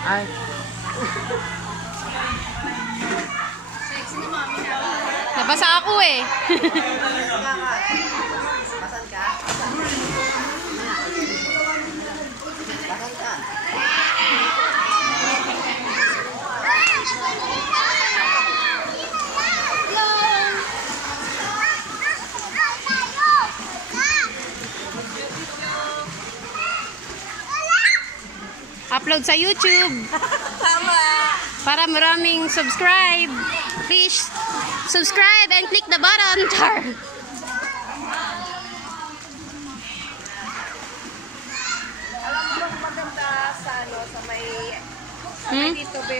Ay. Nabasa ako eh. Basan ka? Basan ka? Upload sa YouTube. Tama. Para maraming subscribe. Please subscribe and click the button. Char. Alam mo bang maganda sa sa may dito ba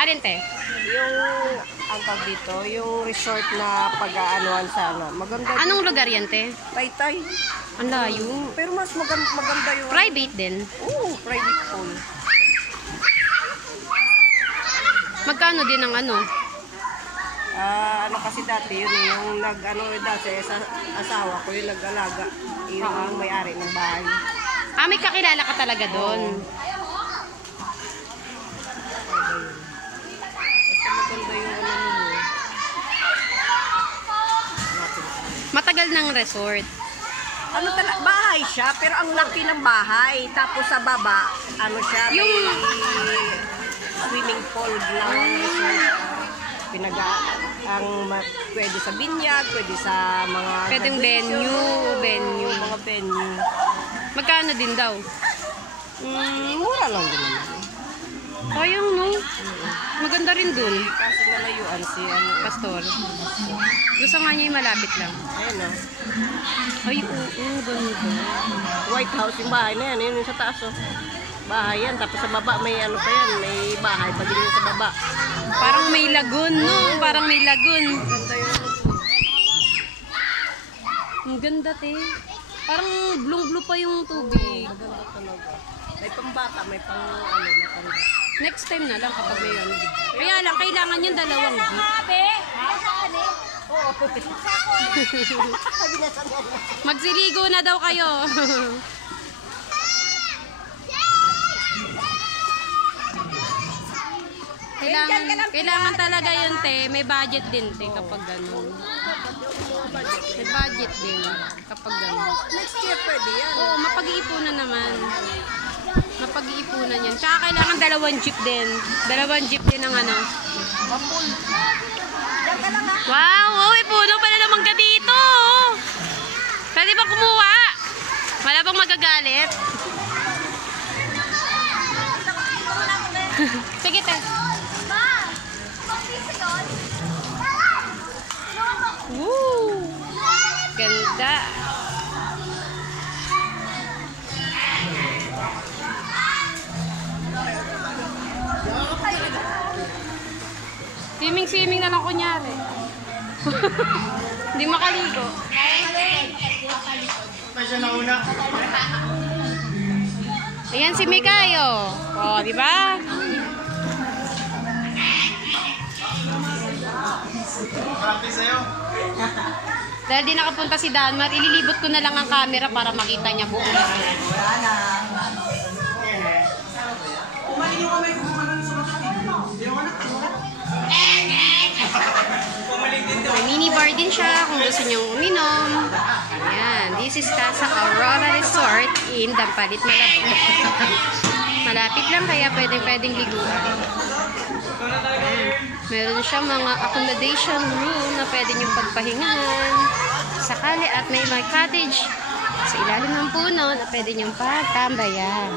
Alin te? yung ang tawag dito, yung resort na pag-aanuan sa maganda. Anong lugar yan te? Taytay. Ang layo. Pero mas maganda yung Private din. Oo, private pool. Magkano din ang ano? Ano kasi dati yun yung dati sa asawa ko yung nag-alaga, yung may-ari ng bahay. May kakilala ka talaga doon. Maganda yung Matagal ng resort. bahay siya, pero ang laki ng bahay. Tapos sa baba, siya, may swimming pool lang. Pwede sa binyag, pwede sa mga Pwedeng venue. Mga venue. Magkano din daw? Mura lang din naman. Sayang no? Maganda rin dun. Kasi nalayuan si Pastor. Gusto nga niya yung malapit lang. Ayun Ay, oo, ganda. White House yung bahay na yan. Yun yung sa taas bahay yan. Tapos sa baba may pa yan. May bahay pa din yung sa baba. Parang may lagoon, no? Parang may lagoon. Ganda yun. Ang ganda, te. Parang blue pa yung tubig. Maganda talaga. May pambata, may pang Next time na lang kapag may ano. Kaya lang, kailangan yung dalawang jeep. Magsiligo na daw kayo. Kailangan talaga yun, te. May budget din, te, kapag gano'n. May budget din kapag gano'n. Next year pwede yan. Oo, mapag-iipunan naman. Mapag-iipunan yan. Tsaka kailangan dalawang jeep din. Dalawang jeep din ang ano. Mapul. Diyan ka lang ha. Wow! Oh, may puno pala naman ka dito. Pwede ba kumuha? Wala bang magagalit? Sige, te. Woo! Ganda. Swimming na lang kunyari. Hindi makaligo. Ayan si Mikay, oh. Oh, di ba? Dahil di nakapunta si Danmar, ililibot ko na lang ang camera para makita niya buong resort. May mini bar din siya kung gusto niyong uminom. Ayan, this is Casa Aurora Resort in Dampalit, Malabon. Malapit lang kaya pwedeng liguan. Meron siyang mga accommodation room na pwede niyong pagpahingahan. Sakali at may cottage sa ilalim ng puno na pwede niyong pagtambayan.